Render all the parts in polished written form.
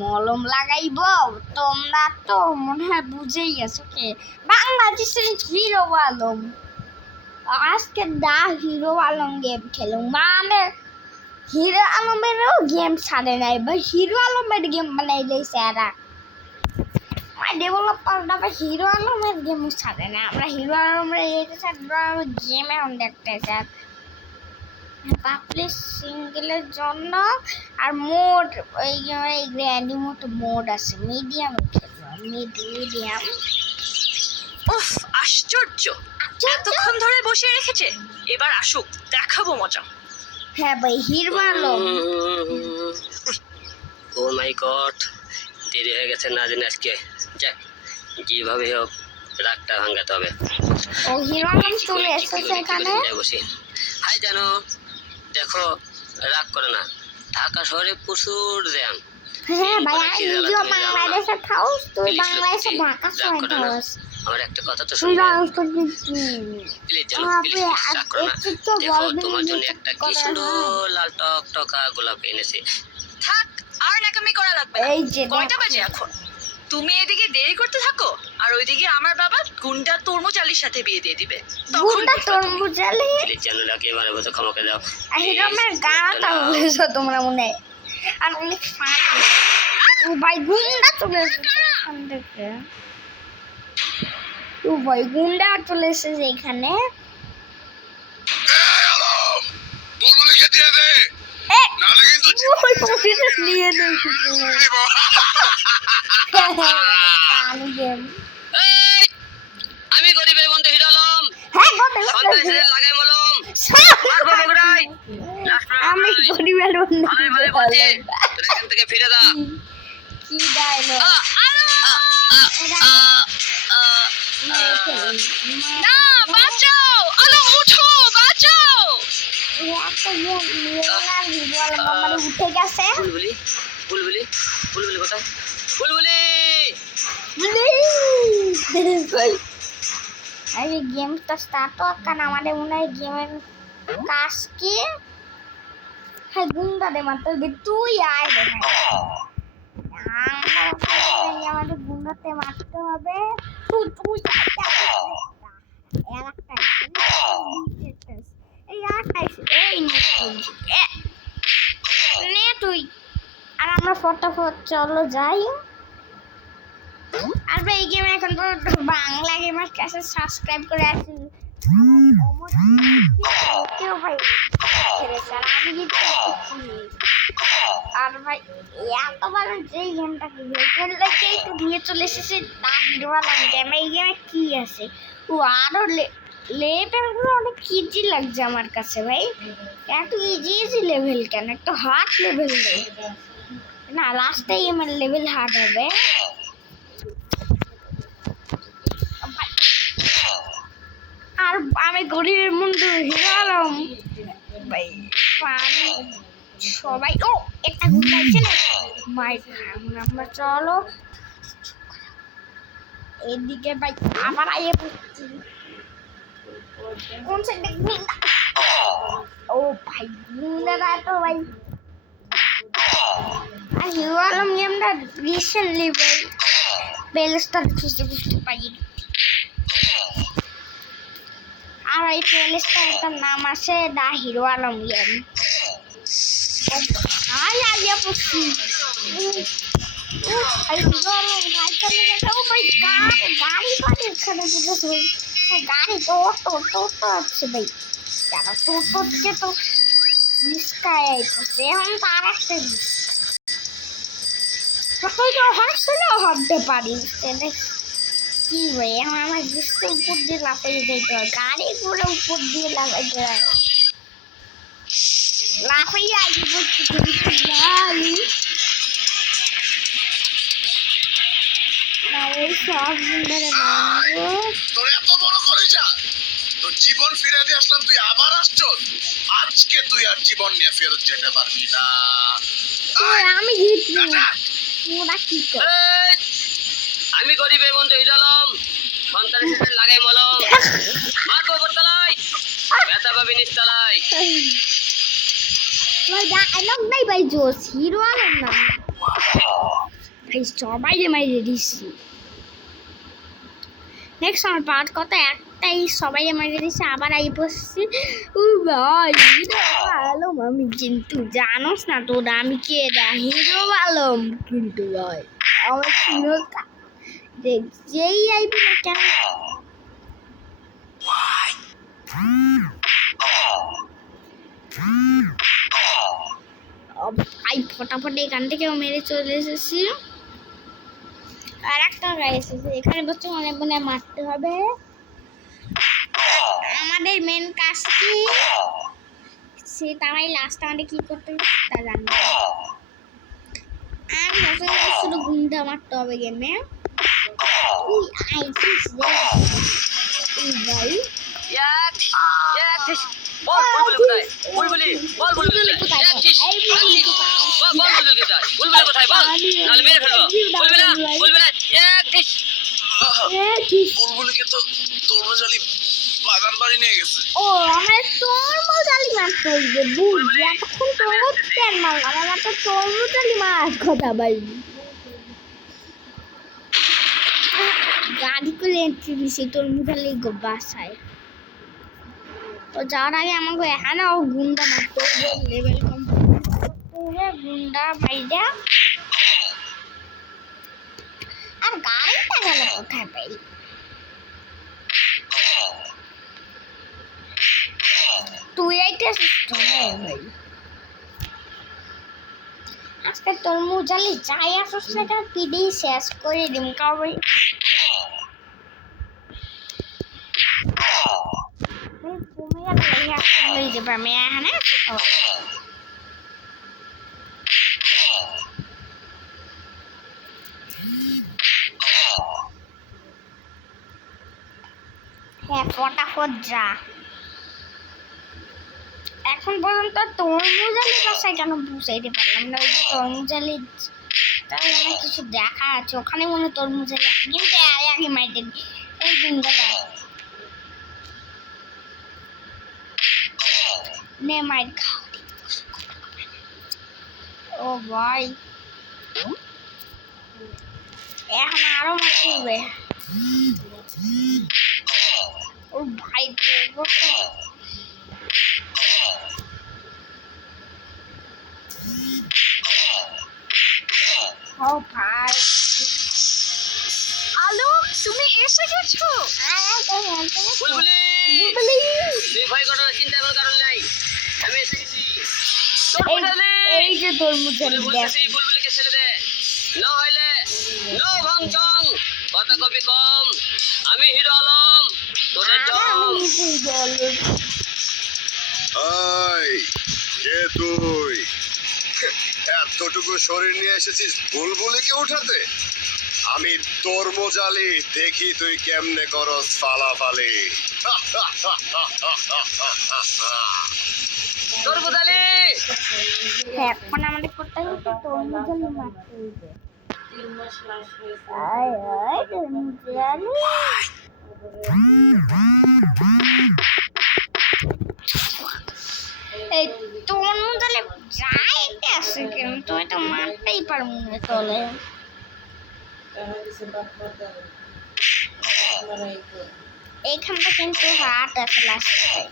মলম লাগাইব। তোমরা তো মনে হয় বুঝেই গেছো কে বাংলাদেশের হিরো আলম। আজকে হিরো আলম গেম খেলুম, মানে হিরো আলমেরও গেম ছাড়ে নাই, বা হিরো আলমের গেম বানাই দিয়েছে এরা। ডেভেলপাররা হিরো আলমের গেম ছাড়ে না, আমরা হিরো আলমের গেম এখন দেখতে চাই পাবলিশ সিঙ্গেলের জন্য। আর মোড ওই গ্র্যান্ডি মতো মোড আছে, মিডিয়াম মিডিয়াম। উফ, আশ্চর্য, এতক্ষণ ধরে বসে রেখেছে, এবার আসুক, দেখাবো মজা। হ্যাঁ ভাই, হিরো আলম। ও মাই গড, দেরি হয়ে গেছে না জানি আজকে। যাক, যেভাবে হোক রাগটা ভাঙাতে হবে। ও হিরো আলম চলে এসেছে এখানে। বসি। হাই জানো, দেখো রাগ করে না, ঢাকা শহরে প্রচুর জ্যাম। হ্যাঁ ভাই, আমি নিজেও বাংলাদেশে থাউস, তুই বাংলাদেশে ঢাকা শহরে থাউস। আমার একটা কথা তো শুনবে, প্লিজ জানো, প্লিজ রাগ করো না। দেখো তোমার জন্য একটা কি সুন্দর লাল টক টকা গোলাপ এনেছি। থাক, আর নাকামি করা লাগবে না। এই যে কয়টা বাজে এখন? তুমি এদিকে দেরি করতে থাকো, আর ওইদিকে আমার বাবা গুন্ডা তরমুজ আলীর সাথে বিয়ে দিয়ে দিবে। গুন্ডা তরমুজ আলী? প্লিজ জানো না, এবারে বলতে ক্ষমা করে দাও। হিরোমের গানটা বলেছো তোমরা মনে হয়। আর অনেক ফানি। ও ভাই, গুন্ডা চলে এসেছে এখান থেকে। ও ভাই, গুন্ডা চলে এসেছে এখানে। আমি গরিবের বন্ধু হিরো আলম, লাগাই মলম। আমি গরিবের বন্ধু এখান থেকে ফিরে দা। কি ডায়লগ! না, বাঁচাও আলম, উঠো, বাঁচাও। উঠে গেছে। বুলবুলি বুলবুলি বুলবুলি কোথায়? বুলবুলি আরে গেমটা স্টার্ট হোক, কারণ আমাদের মনে হয় গেমের কাজ কি। হ্যাঁ, গুন্ডা দে মাত্র তুই আয় রে। আমাদের গুন্ডাতে মারতে হবে। তুই তুই আর আমরা ফটাফট চলো যাই। আর ভাই, এই গেমে এখন বাংলা গেমার কাছে সাবস্ক্রাইব করে আসি। কেউ ভাই খেলেছে আর আমি জিতছি। আর ভাই, এতবার যে গেমটা খেললে একটু নিয়ে চলে এসেছে না হিরো আলম গেম। এই গেমে কি আছে? ও আরো লেভেলগুলো অনেক ইজি লাগছে আমার কাছে ভাই। এত ইজি ইজি লেভেল কেন? একটু হার্ড লেভেল দেয় না, লাস্টে গেমের লেভেল হার্ড হবে। আর আমি গরিবের বন্ধু হিরো আলম ভাই। সবাই ও একটা গুন্ডা আছে না ভাই, আমরা চলো এদিকে ভাই। আবার আইয়ে পড়ছি কোন সাইডে গুন্ডা। ও ভাই, গুন্ডারা তো ভাই। আর হিরো আলম গেমটা রিসেন্টলি ভাই প্লেস্টার খুঁজতে পারি। আর এই প্লেস্টারটার নাম আছে দা হিরো আলম গেম। আইয়া পড়ছি। গাড়ি এখানে গাড়ি তো আছে ভাই। যারা টোটোকে তো রিস্কায় আইতেছে, এখন তো আর একটা হসপিটালেও হাঁটতে পারি। কি ভাই, আমার রিস্কের উপর দিয়ে লাফাইয়ে যেতে হয়, গাড়ি পুরো উপর দিয়ে লাফাইতে হয়। লাফাইয়ে আগে পড়ছি গাড়ি না, ওই সব ধরে তোর এত বড় কলিজা, তোর জীবন ফিরে দিয়ে আসলাম, তুই আবার আসছস। আজকে তুই আর জীবন নিয়ে ফেরত যেতে পারবি না। আমি জিতবো। তোরা কি কর? আমি গরিবের বন্ধু হিরো আলম, সন্তানের সাথে লাগাই মলম। মারবো উপরতলায়, ব্যথা পাবি নিচতলায়। ভাই, ডায়লগ নাই ভাই, জোস হিরো আলম না। এই সবাই মাইরে দিচ্ছি। নেক্সট আমার পার্ট কথা একটাই, সবাই মাইরে দিচ্ছে, আবার আই বসছি। ও ভাই হিরো আলম আমি, কিন্তু জানোস না তোরা আমি কে দা হিরো আলম, কিন্তু ভাই আমার হিরোটা যেই আইবি না কেন ভাই ফটাফট এখান থেকেও মেরে চলে এসেছি। আর একটা গাড়ি এসেছে, এখানে বসে মনে মনে মারতে হবে। আমাদের মেন কাজ কি সে তারাই লাস্ট আমাদের কি করতে হবে তা জানবো। আর শুধু গুন্ডা মারতে হবে গেমে। তুই আইছিস রে ভাই, বল বুলবুলি কোথায়? এক টিস, বুলবুলি কোথায় বল, নাহলে মেরে ফেলবো। বলবি না, এক টিস। বুলবুলিকে তো তরমুজ আলী বাগান বাড়ি নিয়ে গেছে। ও আমার তরমুজ আলি মারতে হইবে, বুঝলি এতক্ষণ তরমুজ কেন মারলাম, আমার তো তরমুজ আলি মারার কথা ভাই। গাড়ি করে এন্ট্রি দিছি তরমুজ আলি বাসায়। তো যাওয়ার আগে আমাকে এখানে গুন্ডা মারতে হবে, লেভেল কমপ্লিট করতে হবে গুন্ডা ভাইরা। আর গাড়িটা গেল কোথায় ভাই? তুই আইতে আসিস তো ভাই, আজকে তরমুজ আলি যাই আসিস সেটা পিডি শেষ করে দিম কারণ তুমি আর লই যাবে আমি এখানে হ্যাঁ ফটাফট যা। এখন পর্যন্ত তরমুজ আলি বাসায় কেন বুঝাইতে পারলাম না, ওই যে তরমুজ আলি তার অনেক কিছু দেখা আছে ওখানে মনে হয় তরমুজ আলি আছে, কিন্তু আগে মাইতে এই দিনটা নে মাইট খা। ও ভাই এখন আরো মারতে হবে। ও ভাই তো ও ভাই আলো তুমি এসে গেছো। বুলবুলি তুই ভয় করার চিন্তা করার কারণ নাই, আমি এসে গেছি। এই যে তরমুজ আলি বলতেছি বুলবুলিকে ছেড়ে দে, না হইলে নো ভাঙচং, কথা কবি কম। আমি হিরো আলম, তোদের জম। এই কে তুই? এতটুকু শরীর নিয়ে এসেছিস বুলবুলিকে উঠাতে? আমি তরমুজ আলী, দেখি তুই কেমনে করস ফালাফালি। তরমুজ আলী এখন আমাদের করতে হবে তো তরমুজ আলি মারতে হইবে। তরমুজ আলি এই তরমুজ আলি যাইতে আছে কিন্তু এটা মারতেই পারবো না চলে। এইখানটা কিন্তু হাট আছে লাস্টে,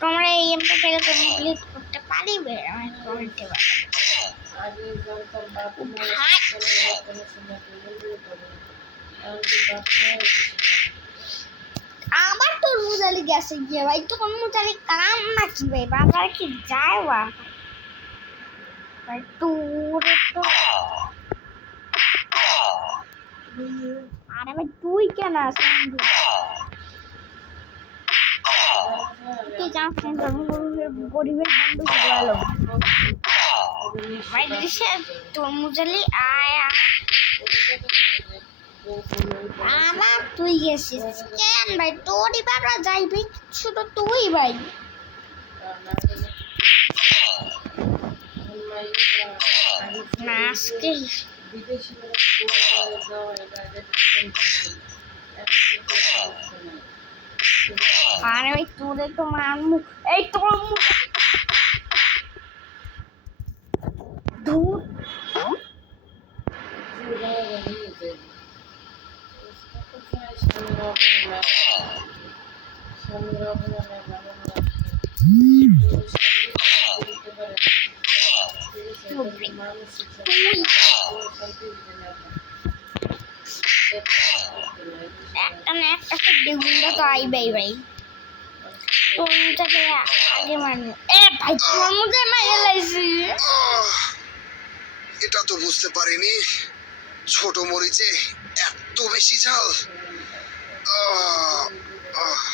তোমরা এই গেমটা থেকে তো কমপ্লিট করতে পারিবে আমি কমেন্টে আমার তরমুজ আলি গেছে গিয়ে ভাই, তরমুজ আলি কাম নাকি ভাই, বাজারে কি যায় ভাই তোর তো। আরে ভাই তুই কেন আসেন তুই জানিস গরিবের বন্ধু গেল ভাই দিছে তরমুজ আলি আয় আমার তুই গেছিস কেন ভাই, তোরই বাবা যাইবি শুধু তুই ভাই। না আজকে আরে ভাই তোরে তো মারমু, এই তোর একটা না একটা ডেগুনটা তো আইবাই ভাই তোরটাকে আগে মারবো এ ভাই তোর মধ্যে মাইয়া লাইছি এটা তো বুঝতে পারিনি ছোট মরিচে এত বেশি ঝাল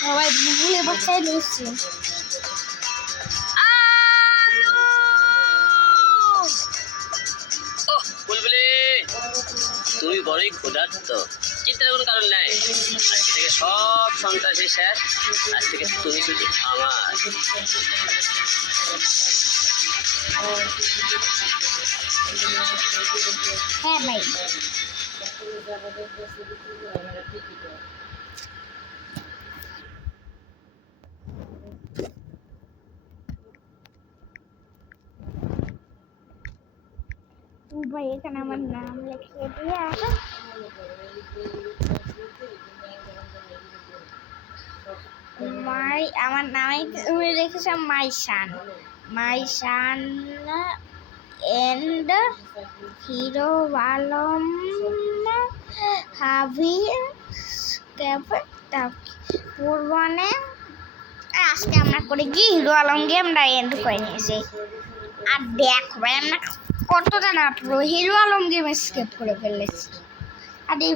ভাই ভুলে বাসায় লইছি ওহ বুলবুলি তুমি বড়ই ক্ষুধার্ত, চিন্তার কোনো কারণ নাই। আজকে থেকে সব সন্ত্রাসী শেষ, আজ থেকে তুমি শুধু আমার। হ্যাঁ ভাই ভাই এখানে আমার নাম লিখিয়ে দিয়ে আমার নামে তুমি রেখেছ মাইশান এন্ড হিরো আলম হাবি পূর্বনে আজকে আমরা করে গিয়ে হিরো আলমকে আমরা এন্ড করে নিয়েছি আর দেখো ভাই আমরা কতটা না পুরো হিরো আলম গেম স্কেপ করে ফেলেছি আর এই